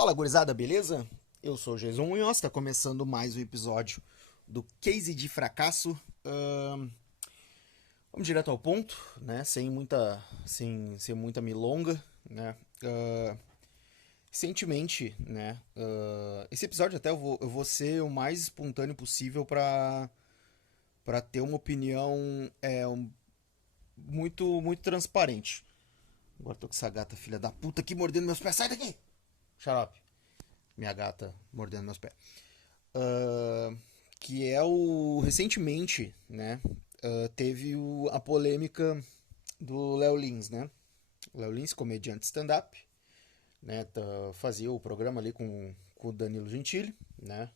Fala, gurizada, beleza? Eu sou o Jason Munhoz, está começando mais um episódio do Case de Fracasso. Vamos direto ao ponto, né? Sem muita milonga, né? Recentemente, né? Esse episódio até eu vou ser o mais espontâneo possível para ter uma opinião muito transparente. Agora tô com essa gata filha da puta aqui mordendo meus pés. Sai daqui! Xarope. Minha gata mordendo meus pés. Ah, que é o. Recentemente, né? Teve a polêmica do Léo Lins, né? Léo Lins, comediante stand-up, né? Fazia o programa ali com o Danilo Gentili, né?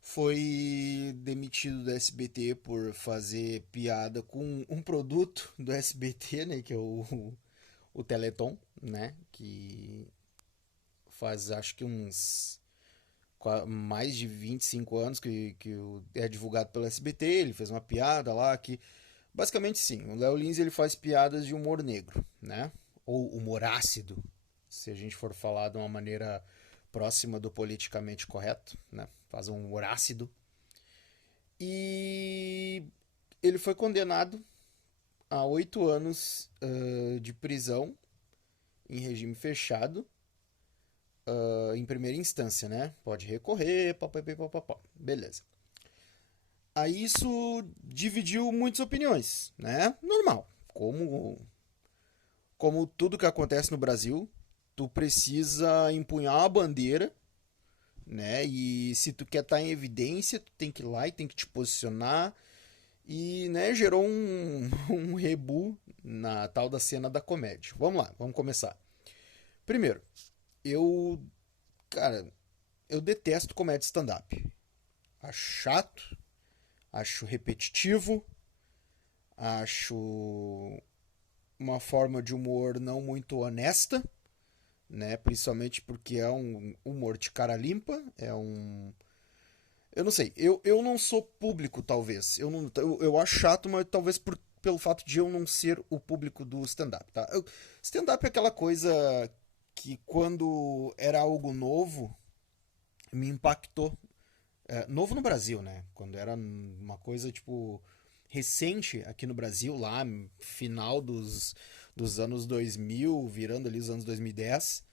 Foi demitido do SBT por fazer piada com um produto do SBT, né? Que é o Teleton, né? Que faz acho que uns mais de 25 anos que é divulgado pelo SBT. Ele fez uma piada lá que, basicamente sim, o Léo Lins ele faz piadas de humor negro, né? Ou humor ácido, se a gente for falar de uma maneira próxima do politicamente correto, né? Faz um humor ácido. E ele foi condenado a 8 anos de prisão em regime fechado, em primeira instância, né? Pode recorrer, papapá, beleza. Aí isso dividiu muitas opiniões, né? Normal. Como tudo que acontece no Brasil, tu precisa empunhar a bandeira, né? E se tu quer estar em evidência, tu tem que ir lá e tem que te posicionar. E, né, gerou um rebu na tal da cena da comédia. Vamos lá, vamos começar. Primeiro, eu, cara, eu detesto comédia stand-up. Acho chato, acho repetitivo, acho uma forma de humor não muito honesta, né? Principalmente porque é um humor de cara limpa, é um. Eu não sei, eu não sou público, talvez. Eu acho chato, mas talvez pelo fato de eu não ser o público do stand-up, tá? Stand-up é aquela coisa que quando era algo novo, me impactou. Novo no Brasil, né? Quando era uma coisa, tipo, recente aqui no Brasil, lá, final dos anos 2000 virando ali os anos 2010,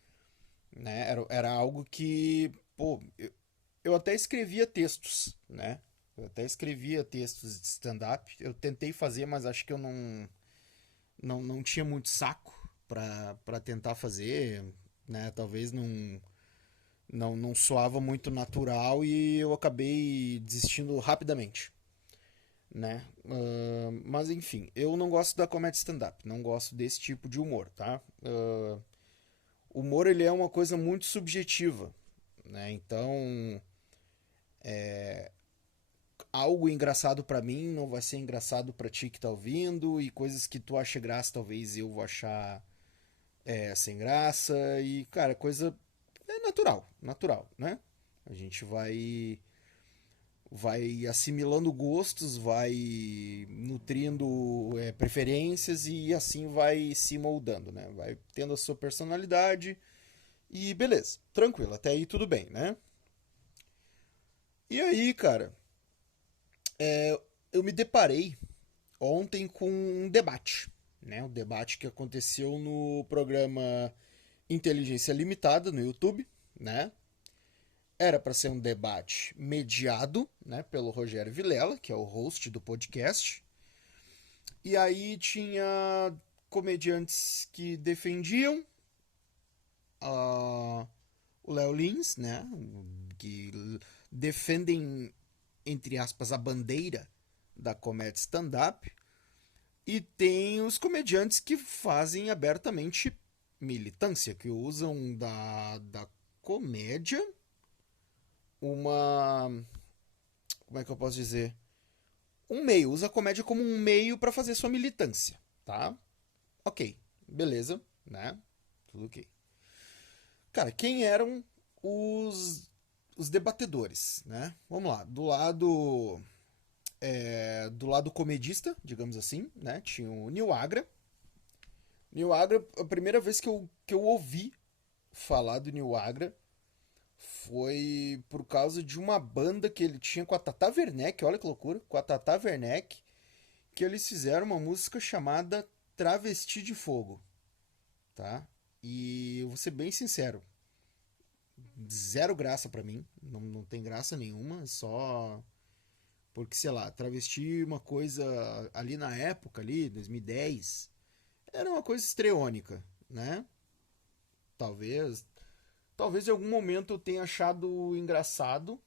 né? Era algo que, pô, eu até escrevia textos, né? Eu até escrevia textos de stand-up. Eu tentei fazer, mas acho que eu não tinha muito saco pra tentar fazer, né? Talvez não soava muito natural e eu acabei desistindo rapidamente, né? Mas enfim, eu não gosto da comédia stand-up, não gosto desse tipo de humor, tá? O humor ele é uma coisa muito subjetiva, né? Então, algo engraçado pra mim não vai ser engraçado pra ti que tá ouvindo, e coisas que tu acha graça talvez eu vou achar sem graça, e cara, coisa é natural, né? A gente vai assimilando gostos, vai nutrindo preferências e assim vai se moldando, né? Vai tendo a sua personalidade e beleza, tranquilo, até aí tudo bem, né? E aí, cara, eu me deparei ontem com um debate, né? Um debate que aconteceu no programa Inteligência Limitada no YouTube, né? Era para ser um debate mediado, né, pelo Rogério Vilela, que é o host do podcast. E aí tinha comediantes que defendiam o Léo Lins, né, que defendem, entre aspas, a bandeira da comédia stand-up. E tem os comediantes que fazem abertamente militância, que usam da comédia uma. Como é que eu posso dizer? Um meio, usa a comédia como um meio para fazer sua militância, tá? Ok, beleza, né? Tudo ok. Cara, quem eram os debatedores, né? Vamos lá, do lado comedista, digamos assim, né? Tinha o Nil Agra. Nil Agra, a primeira vez que eu ouvi falar do Nil Agra foi por causa de uma banda que ele tinha com a Tata Werneck, olha que loucura, com a Tata Werneck, que eles fizeram uma música chamada Travesti de Fogo, tá? E eu vou ser bem sincero, zero graça pra mim, não tem graça nenhuma, só porque, sei lá, travesti uma coisa ali na época, ali, 2010, era uma coisa estreônica, né? Talvez, talvez em algum momento eu tenha achado engraçado,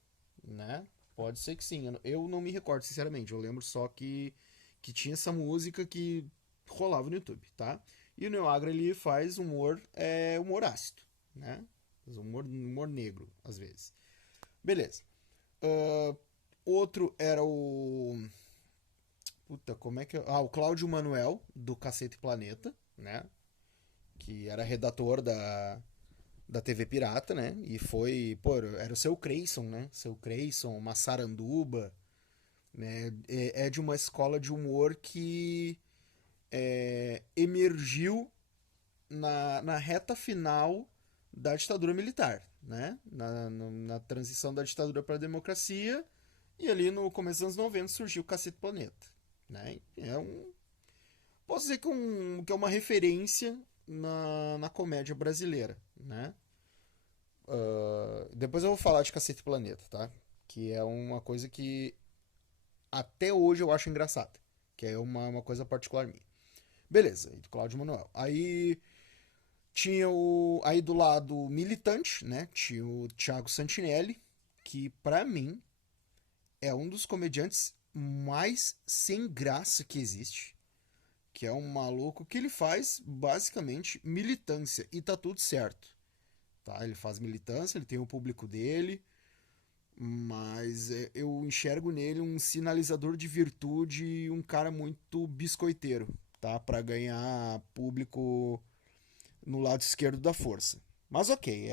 né? Pode ser que sim. Eu não me recordo, sinceramente. Eu lembro só que tinha essa música que rolava no YouTube, tá? E o Neo Agra ele faz humor, humor ácido, né? Humor negro, às vezes. Beleza. Ah, outro era o. Puta, como é que. Ah, o Cláudio Manuel, do Cacete Planeta, né? Que era redator da TV Pirata, né? E foi, pô, era o seu Creyson, né? Seu Creyson, Massaranduba, né? É de uma escola de humor que emergiu na reta final da ditadura militar, né? Na transição da ditadura para a democracia e ali no começo dos anos 90 surgiu o Cacete Planeta, né? Posso dizer que é uma referência na comédia brasileira, né? Depois eu vou falar de Cacete Planeta, tá? Que é uma coisa que até hoje eu acho engraçada. Que é uma coisa particular minha. Beleza, e do Cláudio Manuel. Aí tinha o. Aí do lado militante, né? Tinha o Thiago Santinelli, que pra mim é um dos comediantes mais sem graça que existe. Que é um maluco que ele faz basicamente militância. E tá tudo certo. Tá? Ele faz militância, ele tem o público dele, mas eu enxergo nele um sinalizador de virtude e um cara muito biscoiteiro, tá? Para ganhar público no lado esquerdo da força. Mas ok,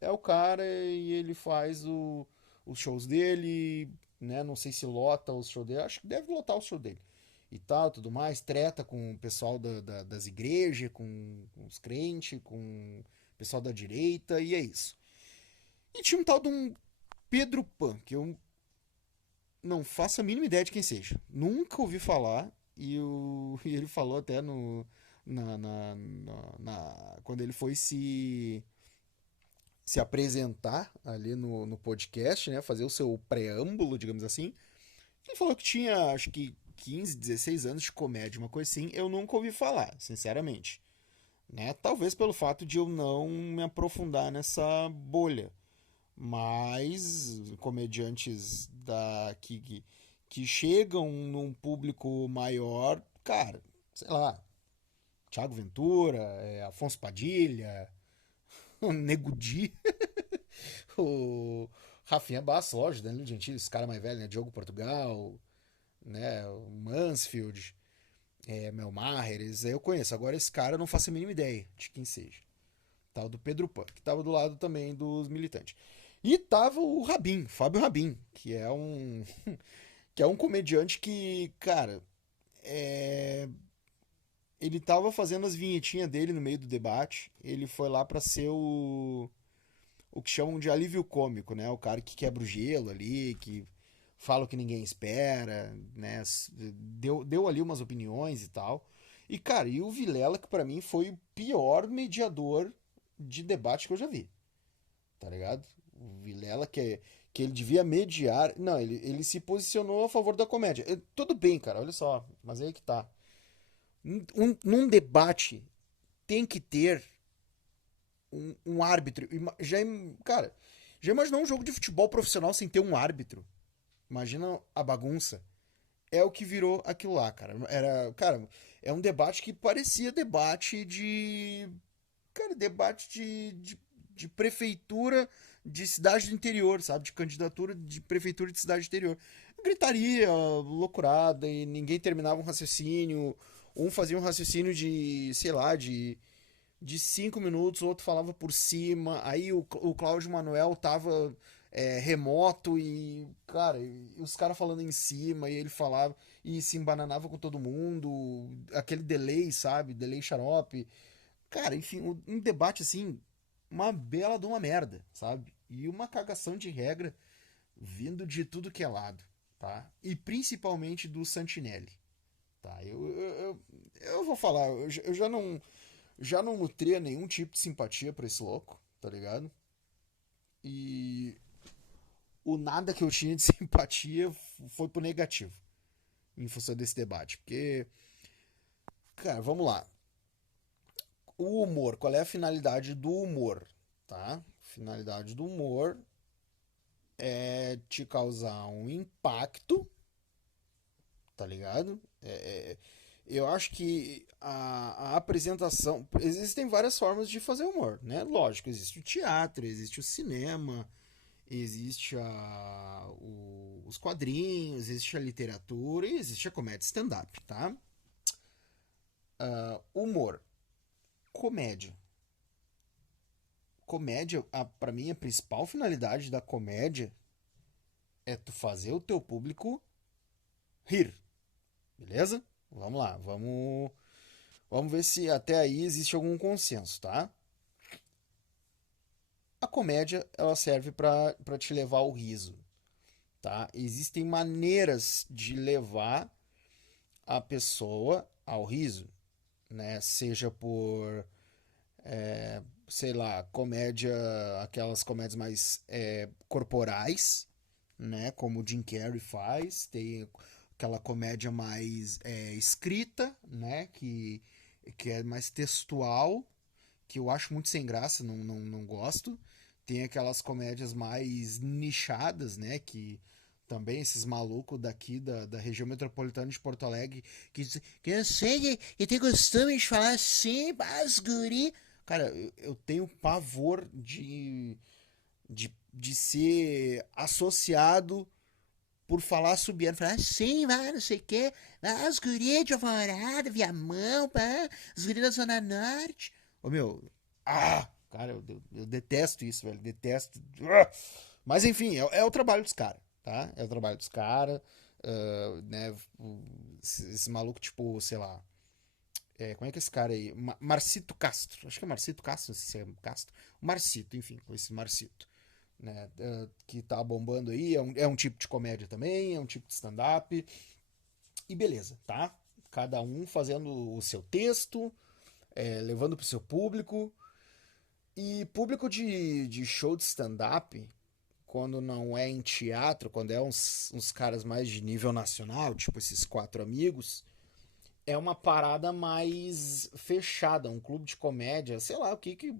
é o cara e ele faz os shows dele, né? Não sei se lota os shows dele, acho que deve lotar o show dele. E tal, tudo mais, treta com o pessoal das igrejas, com os crentes, com o pessoal da direita, e é isso. E tinha um tal de um Pedro Pan, que eu não faço a mínima ideia de quem seja. Nunca ouvi falar. E ele falou até no. Quando ele foi se apresentar ali no podcast, né? Fazer o seu preâmbulo, digamos assim. Ele falou que tinha, acho que 15, 16 anos de comédia, uma coisa assim. Eu nunca ouvi falar, sinceramente. Né? Talvez pelo fato de eu não me aprofundar nessa bolha. Mas comediantes que chegam num público maior, cara, sei lá, Thiago Ventura, Afonso Padilha, o Nego Di, o Rafinha Bastos, lógico, Danilo Gentili, esse cara mais velho, né? Diogo Portugal, né? O Mansfield, Mel Maher, eu conheço. Agora esse cara eu não faço a mínima ideia de quem seja. Tal do Pedro Pan, que tava do lado também dos militantes. E tava o Rabin, Fábio Rabin, que é um comediante que, cara, é, ele tava fazendo as vinhetinhas dele no meio do debate. Ele foi lá pra ser o que chamam de alívio cômico, né? O cara que quebra o gelo ali, que fala o que ninguém espera, né? Deu ali umas opiniões e tal. E, cara, e o Vilela, que pra mim foi o pior mediador de debate que eu já vi, tá ligado? O Vilela, que ele devia mediar. Não, ele se posicionou a favor da comédia. Tudo bem, cara, olha só, mas aí que tá. Num debate tem que ter um árbitro. Cara, já imaginou um jogo de futebol profissional sem ter um árbitro? Imagina a bagunça. É o que virou aquilo lá, cara. Cara, é um debate que parecia debate de. Cara, debate de prefeitura de cidade do interior, sabe? De candidatura de prefeitura de cidade do interior. Gritaria, loucurada, e ninguém terminava um raciocínio. Um fazia um raciocínio de, sei lá, de 5 minutos, o outro falava por cima. Aí o Cláudio Manuel tava remoto e, cara, e os caras falando em cima, e ele falava e se embananava com todo mundo. Aquele delay, sabe? Delay xarope. Cara, enfim, um debate assim. uma bela de uma merda, sabe? E uma cagação de regra vindo de tudo que é lado, tá? E principalmente do Santinelli, tá? Eu vou falar, eu já não nutria nenhum tipo de simpatia pra esse louco, tá ligado? E o nada que eu tinha de simpatia foi pro negativo em função desse debate. Porque, cara, vamos lá. O humor, qual é a finalidade do humor? Tá? Finalidade do humor é te causar um impacto, tá ligado? Eu acho que a apresentação. Existem várias formas de fazer humor, né? Lógico, existe o teatro, existe o cinema, existe os quadrinhos, existe a literatura e existe a comédia stand-up, tá? Humor, comédia. Comédia, para mim, a principal finalidade da comédia é tu fazer o teu público rir, beleza? Vamos lá, vamos ver se até aí existe algum consenso, tá? A comédia, ela serve para te levar ao riso, tá? Existem maneiras de levar a pessoa ao riso, né? Seja por, sei lá, comédia, aquelas comédias mais corporais, né? Como o Jim Carrey faz, tem aquela comédia mais escrita, né? Que é mais textual, que eu acho muito sem graça, não gosto. Tem aquelas comédias mais nichadas, né? Que também esses malucos daqui da região metropolitana de Porto Alegre que eu sei que tem costume de falar assim, mas guri. Cara, eu tenho pavor de ser associado por falar subiando, falar assim, vai, não sei o quê, as gurias de Alvorada, Viamão, pá, as gurias da Zona Norte. Ô meu, cara, eu detesto isso, velho, detesto. Mas enfim, é o trabalho dos caras, tá? É o trabalho dos caras, né? Esse maluco, tipo, sei lá, como é que é esse cara aí? Marcito Castro, acho que é Marcito Castro, não sei se é Castro. Marcito, enfim, com esse Marcito, né? Que tá bombando aí, é um tipo de comédia também, é um tipo de stand-up. E beleza, tá? Cada um fazendo o seu texto, levando pro seu público. E público de show de stand-up, quando não é em teatro, quando é uns caras mais de nível nacional, tipo esses quatro amigos, é uma parada mais fechada, um clube de comédia, sei lá o que.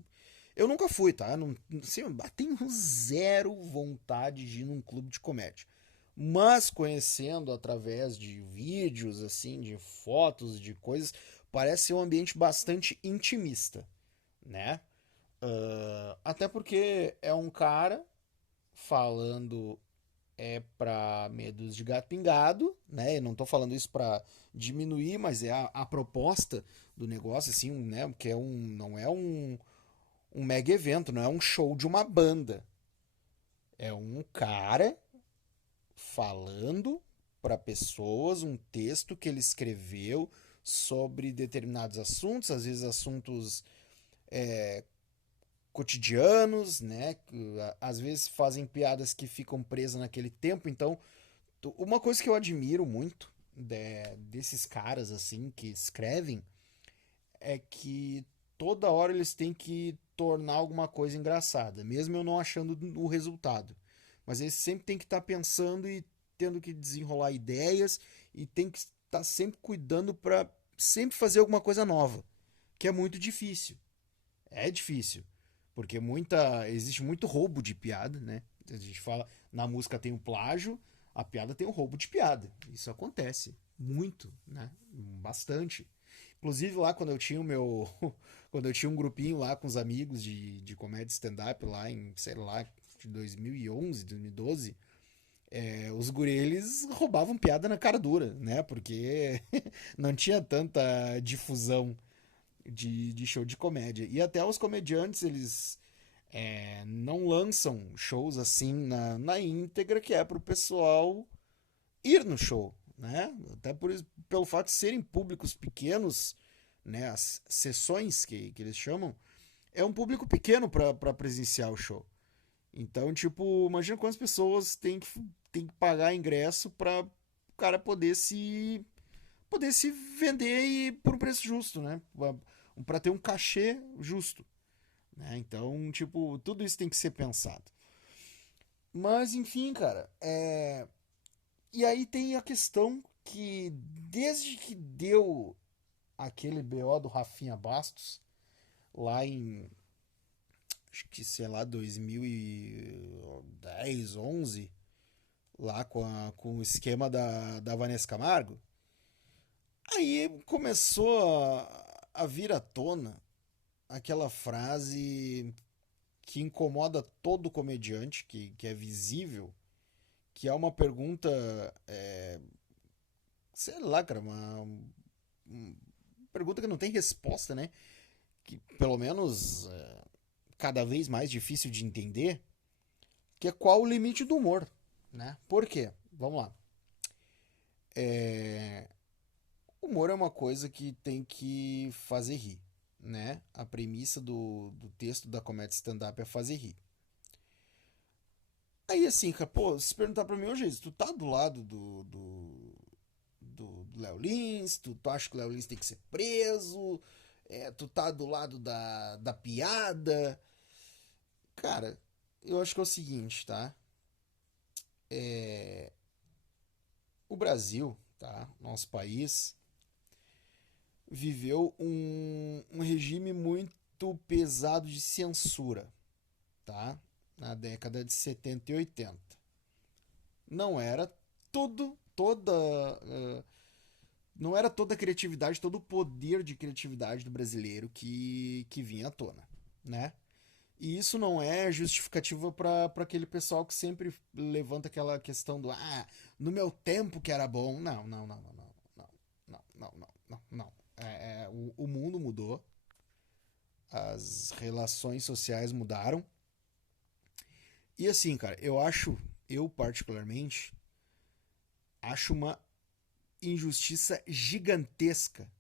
Eu nunca fui, tá? Não, assim, eu tenho zero vontade de ir num clube de comédia. Mas conhecendo através de vídeos, assim, de fotos, de coisas, parece ser um ambiente bastante intimista, né? Até porque é um cara falando pra medos de gato pingado, né? Eu não tô falando isso pra diminuir, mas é a proposta do negócio, assim, né? Que não é um mega evento, não é um show de uma banda. É um cara falando para pessoas um texto que ele escreveu sobre determinados assuntos, às vezes assuntos cotidianos, né? Às vezes fazem piadas que ficam presas naquele tempo. Então, uma coisa que eu admiro muito desses caras assim que escrevem é que toda hora eles têm que tornar alguma coisa engraçada, mesmo eu não achando o resultado. Mas eles sempre têm que estar pensando e tendo que desenrolar ideias e tem que estar sempre cuidando para sempre fazer alguma coisa nova, que é muito difícil. É difícil, porque existe muito roubo de piada, né? A gente fala, na música tem o plágio, a piada tem o roubo de piada. Isso acontece muito, né? Bastante. Inclusive lá quando eu tinha o meu. Quando eu tinha um grupinho lá com os amigos de comédia stand-up lá em, sei lá, de 2011, 2012, os guri eles roubavam piada na cara dura, né? Porque não tinha tanta difusão de show de comédia. E até os comediantes, eles não lançam shows assim na íntegra, que é pro pessoal ir no show, né? Até pelo fato de serem públicos pequenos, né? As sessões que eles chamam, é um público pequeno pra presenciar o show. Então, tipo, imagina quantas pessoas tem que pagar ingresso pra o cara poder se vender e por um preço justo, né? Pra ter um cachê justo, né? Então, tipo, tudo isso tem que ser pensado. Mas, enfim, cara, e aí tem a questão que desde que deu aquele BO do Rafinha Bastos, lá em, acho que, sei lá, 2010, 11, lá com o esquema da Vanessa Camargo, aí começou a vir à tona aquela frase que incomoda todo comediante, que é visível, que é uma pergunta, sei lá, cara, uma pergunta que não tem resposta, né? Que pelo menos cada vez mais difícil de entender, que é qual o limite do humor, né? Por quê? Vamos lá. Humor é uma coisa que tem que fazer rir, né? A premissa do texto da comédia stand-up é fazer rir. Aí assim, cara, pô, se perguntar pra mim hoje, tu tá do lado do Léo Lins, tu acha que o Léo Lins tem que ser preso, tu tá do lado da piada. Cara, eu acho que é o seguinte, tá? O Brasil, tá? Nosso país, viveu um regime muito pesado de censura, tá? Na década de 70 e 80. Não era toda. Não era toda a criatividade, todo o poder de criatividade do brasileiro que vinha à tona, né? E isso não é justificativa para aquele pessoal que sempre levanta aquela questão do no meu tempo que era bom. Não, não, não, não, não, não, não, não, não, não, não. O mundo mudou, as relações sociais mudaram. E assim, cara, eu particularmente, acho uma injustiça gigantesca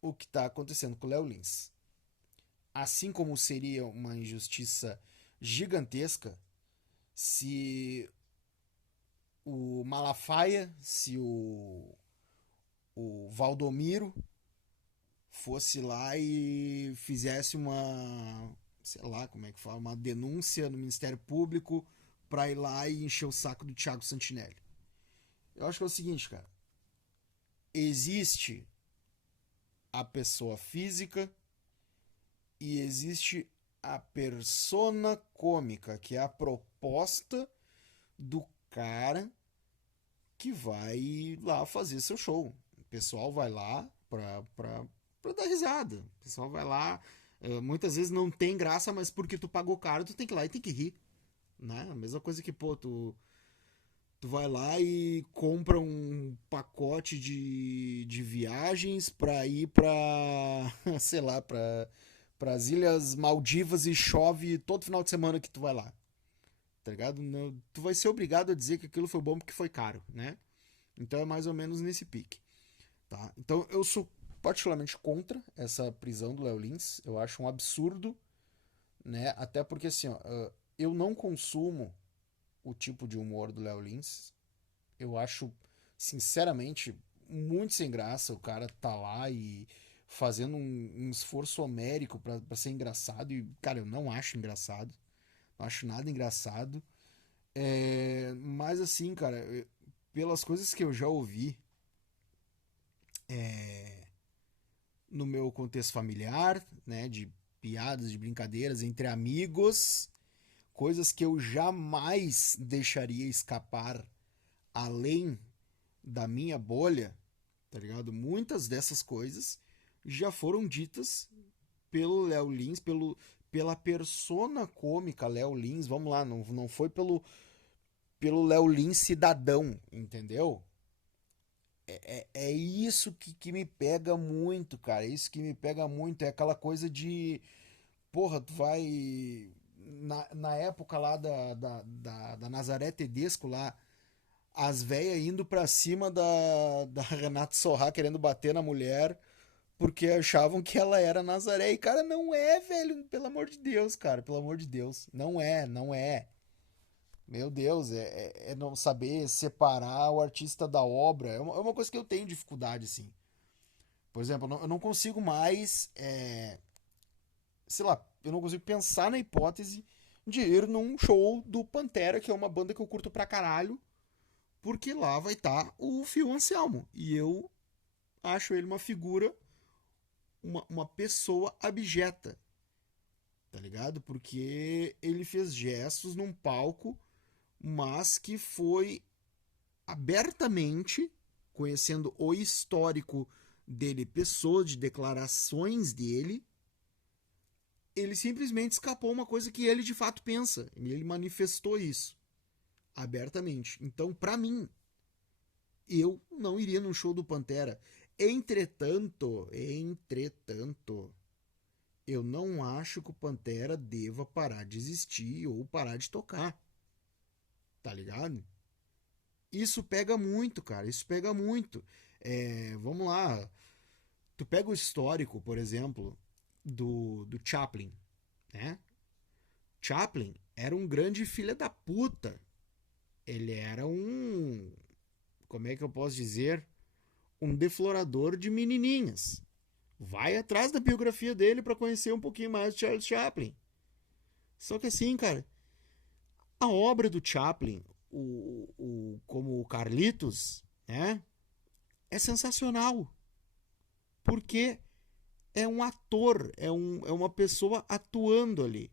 o que está acontecendo com o Léo Lins. Assim como seria uma injustiça gigantesca se o Malafaia, se o Valdomiro fosse lá e fizesse uma, sei lá, como é que fala, uma denúncia no Ministério Público pra ir lá e encher o saco do Thiago Santinelli. Eu acho que é o seguinte, cara. Existe a pessoa física e existe a persona cômica, que é a proposta do cara que vai lá fazer seu show. O pessoal vai lá pra dar risada. O pessoal vai lá. Muitas vezes não tem graça, mas porque tu pagou caro, tu tem que ir lá e tem que rir. Né? A mesma coisa que, pô, tu vai lá e compra um pacote de viagens pra ir pra, sei lá, para as Ilhas Maldivas e chove todo final de semana que tu vai lá. Tá ligado? Não, tu vai ser obrigado a dizer que aquilo foi bom porque foi caro, né? Então é mais ou menos nesse pique. Tá? Então eu sou particularmente contra essa prisão do Léo Lins. Eu acho um absurdo, né? Até porque assim, ó, eu não consumo o tipo de humor do Léo Lins. Eu acho, sinceramente, muito sem graça o cara tá lá e fazendo um esforço homérico pra ser engraçado. E, cara, eu não acho engraçado. Não acho nada engraçado. Mas assim, cara, pelas coisas que eu já ouvi no meu contexto familiar, né, de piadas, de brincadeiras entre amigos, coisas que eu jamais deixaria escapar além da minha bolha, tá ligado? Muitas dessas coisas já foram ditas pelo Léo Lins, pela persona cômica Léo Lins, vamos lá, não foi pelo Léo Lins cidadão, entendeu? É isso que me pega muito, cara. É isso que me pega muito. É aquela coisa de. Porra, tu vai. Na época lá da Nazaré Tedesco lá, as velhas indo pra cima da Renata Sorrah querendo bater na mulher porque achavam que ela era Nazaré. E, cara, não é, velho. Pelo amor de Deus, cara. Pelo amor de Deus. Não é, não é. Meu Deus, é não saber separar o artista da obra. É uma coisa que eu tenho dificuldade, assim. Por exemplo, eu não consigo mais, sei lá, eu não consigo pensar na hipótese de ir num show do Pantera, que é uma banda que eu curto pra caralho, porque lá vai estar o Phil Anselmo. E eu acho ele uma figura, uma pessoa abjeta, tá ligado? Porque ele fez gestos num palco, mas que foi abertamente, conhecendo o histórico dele, pessoas, de declarações dele, ele simplesmente escapou uma coisa que ele de fato pensa. Ele manifestou isso abertamente. Então, pra mim, eu não iria num show do Pantera. Entretanto, eu não acho que o Pantera deva parar de existir ou parar de tocar. Tá ligado? Isso pega muito, cara. Isso pega muito. Vamos lá. Tu pega o histórico, por exemplo, do Chaplin, né? Chaplin era um grande filho da puta. Ele era um. Como é que eu posso dizer? Um deflorador de menininhas. Vai atrás da biografia dele para conhecer um pouquinho mais de Charles Chaplin. Só que assim, cara, a obra do Chaplin, como o Carlitos, né? É sensacional. Porque é um ator, é uma pessoa atuando ali.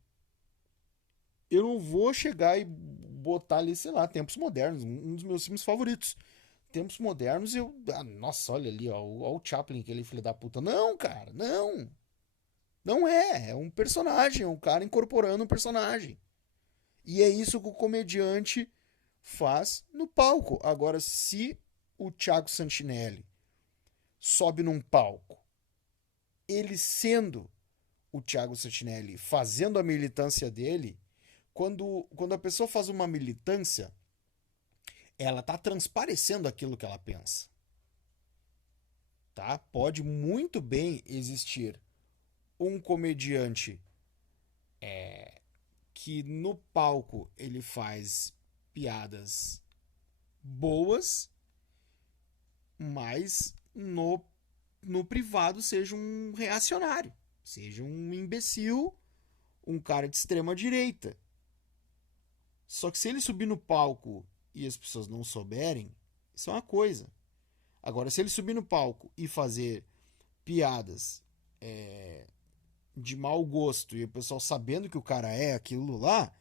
Eu não vou chegar e botar ali, sei lá, Tempos Modernos, um dos meus filmes favoritos. Tempos Modernos, eu. Ah, nossa, olha ali, ó, o Chaplin, aquele filho da puta. Não, cara, não. Não é. É um personagem, é um cara incorporando um personagem. E é isso que o comediante faz no palco. Agora, se o Thiago Santinelli sobe num palco, ele sendo o Thiago Santinelli, fazendo a militância dele, quando a pessoa faz uma militância, ela tá transparecendo aquilo que ela pensa, tá? Pode muito bem existir um comediante que no palco ele faz piadas boas, mas no privado seja um reacionário, seja um imbecil, um cara de extrema direita. Só que se ele subir no palco e as pessoas não souberem, isso é uma coisa. Agora, se ele subir no palco e fazer piadas de mau gosto e o pessoal sabendo que o cara é aquilo lá,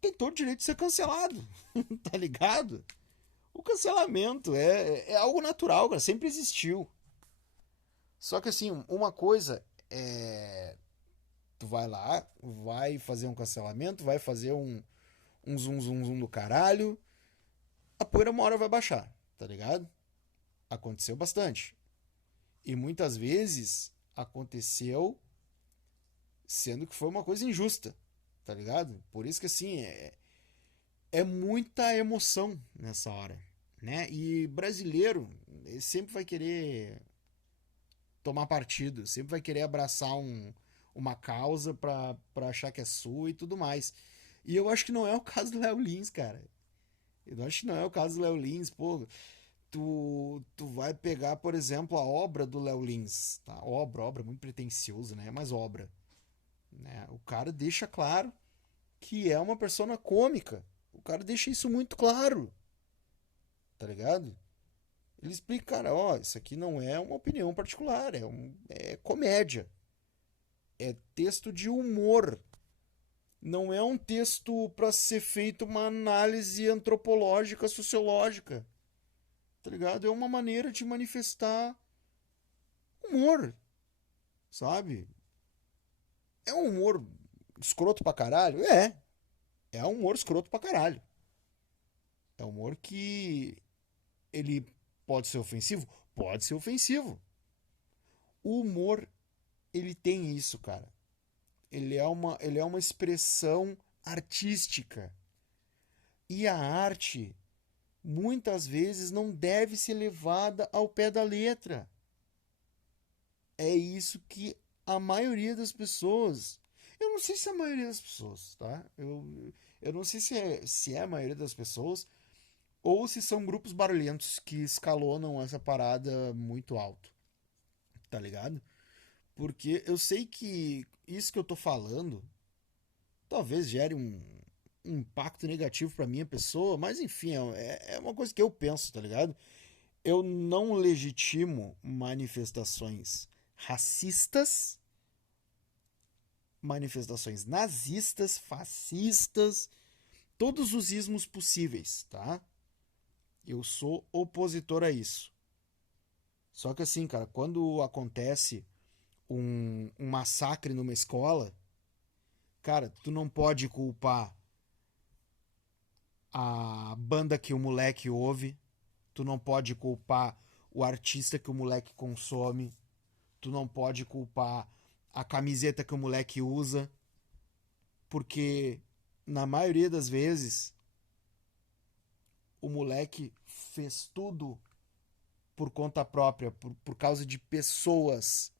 tem todo o direito de ser cancelado. Tá ligado? O cancelamento é algo natural, cara. Sempre existiu. Só que assim, uma coisa é. Tu vai lá, vai fazer um cancelamento, vai fazer um zoom zoom zoom do caralho. A poeira uma hora vai baixar, tá ligado? Aconteceu bastante. E muitas vezes aconteceu sendo que foi uma coisa injusta, tá ligado? Por isso que assim, é muita emoção nessa hora, né? E brasileiro ele sempre vai querer tomar partido, sempre vai querer abraçar uma causa pra achar que é sua e tudo mais. E eu acho que não é o caso do Léo Lins, cara. Eu acho que não é o caso do Léo Lins, pô. Tu vai pegar, por exemplo, a obra do Léo Lins, tá? Obra, muito pretencioso, né? Mas obra, né? O cara deixa claro que é uma persona cômica. O cara deixa isso muito claro, tá ligado? Ele explica, cara, ó, isso aqui não é uma opinião particular, é comédia, é texto de humor, não é um texto para ser feito uma análise antropológica, sociológica, tá ligado? É uma maneira de manifestar humor, sabe? É um humor escroto pra caralho? É um humor escroto pra caralho. É um humor que ele pode ser ofensivo? Pode ser ofensivo. O humor, ele tem isso, cara. Ele é uma expressão artística. E a arte, muitas vezes, não deve ser levada ao pé da letra. é isso que a maioria das pessoas. Eu não sei se é a maioria das pessoas, tá? Eu não sei se é a maioria das pessoas ou se são grupos barulhentos que escalonam essa parada muito alto, tá ligado? Porque eu sei que isso que eu tô falando talvez gere um impacto negativo pra minha pessoa, mas enfim, é uma coisa que eu penso, tá ligado? Eu não legitimo manifestações racistas, manifestações nazistas, fascistas, todos os ismos possíveis, tá? Eu sou opositor a isso. Só que assim, cara, quando acontece um massacre numa escola, cara, tu não pode culpar a banda que o moleque ouve, tu não pode culpar o artista que o moleque consome, tu não pode culpar a camiseta que o moleque usa, porque na maioria das vezes o moleque fez tudo por conta própria, por causa de pessoas,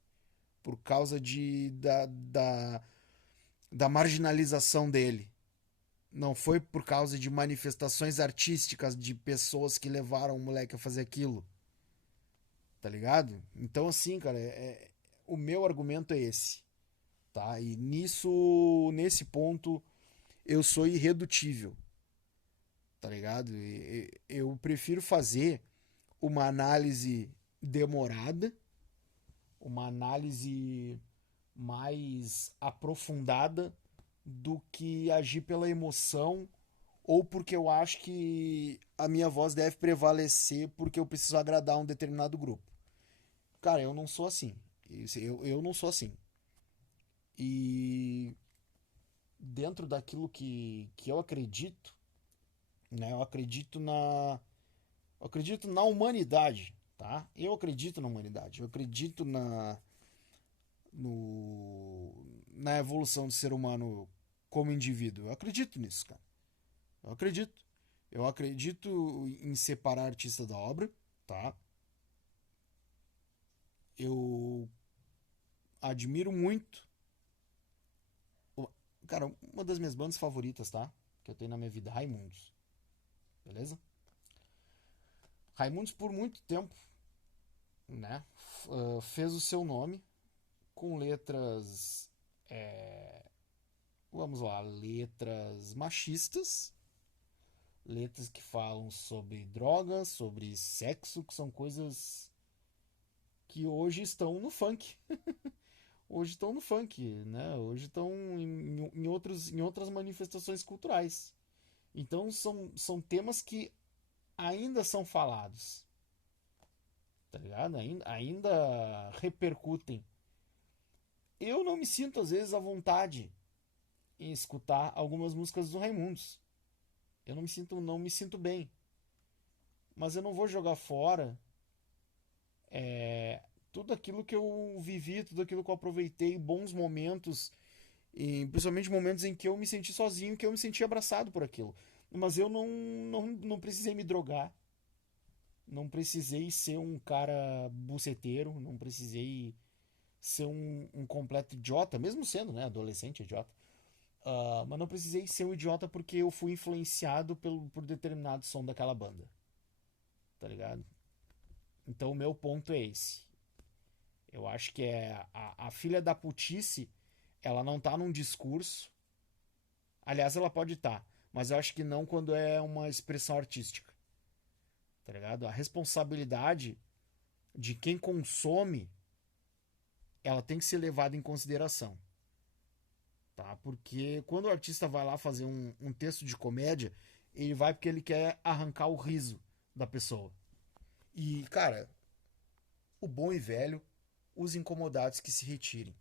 por causa da marginalização dele. Não foi por causa de manifestações artísticas de pessoas que levaram o moleque a fazer aquilo. Tá ligado? Então, assim, cara, o meu argumento é esse. Tá? E nesse ponto, eu sou irredutível. Tá ligado? Eu prefiro fazer uma análise demorada, uma análise mais aprofundada do que agir pela emoção ou porque eu acho que a minha voz deve prevalecer porque eu preciso agradar um determinado grupo. Cara, eu não sou assim. Eu não sou assim. E dentro daquilo que eu acredito, né? Eu acredito na humanidade, tá? Eu acredito na humanidade. Eu acredito na evolução do ser humano como indivíduo. Eu acredito nisso, cara. Eu acredito. Eu acredito em separar artista da obra, tá? Eu admiro muito. Cara, uma das minhas bandas favoritas, tá? Que eu tenho na minha vida, Raimundos. Beleza? Raimundos por muito tempo, né? Fez o seu nome com letras. Vamos lá, letras machistas, letras que falam sobre drogas, sobre sexo, que são coisas que hoje estão no funk. Hoje estão no funk, né? Hoje estão em outras manifestações culturais. Então são temas que ainda são falados, tá ligado? Ainda repercutem. Eu não me sinto, às vezes, à vontade em escutar algumas músicas do Raimundos. Eu não me sinto bem. Mas eu não vou jogar fora tudo aquilo que eu vivi, tudo aquilo que eu aproveitei, bons momentos, e principalmente momentos em que eu me senti sozinho, que eu me senti abraçado por aquilo. Mas eu não precisei me drogar, não precisei ser um cara buceteiro, não precisei ser um completo idiota, mesmo sendo, né, adolescente idiota. Mas não precisei ser um idiota porque eu fui influenciado por determinado som daquela banda, tá ligado? Então o meu ponto é esse. Eu acho que a filha da putice, ela não tá num discurso. Aliás, ela pode estar, tá, mas eu acho que não quando é uma expressão artística, tá ligado? A responsabilidade de quem consome, ela tem que ser levada em consideração, tá? Porque quando o artista vai lá fazer um texto de comédia, ele vai porque ele quer arrancar o riso da pessoa. E, cara, o bom e velho, os incomodados que se retirem.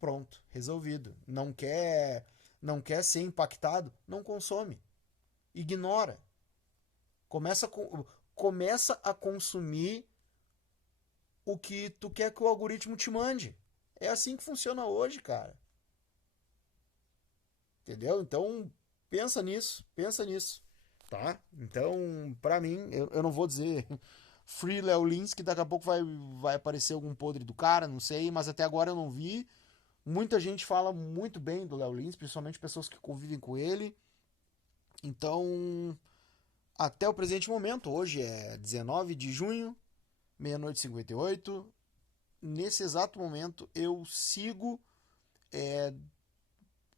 Pronto, resolvido. Não quer ser impactado? Não consome. Ignora. Começa, começa a consumir o que tu quer que o algoritmo te mande. É assim que funciona hoje, cara. Entendeu? Então, pensa nisso, tá? Então, pra mim, eu não vou dizer Free Léo Lins, que daqui a pouco vai aparecer algum podre do cara, não sei, mas até agora eu não vi. Muita gente fala muito bem do Léo Lins, principalmente pessoas que convivem com ele. Então, até o presente momento, hoje é 19 de junho, meia-noite e 58. Nesse exato momento, eu sigo é,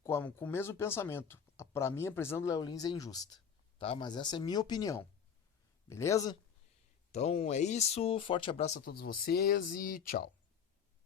com o mesmo pensamento. Para mim, a prisão do Léo Lins é injusta, tá? Mas essa é minha opinião, beleza? Então é isso, forte abraço a todos vocês e tchau.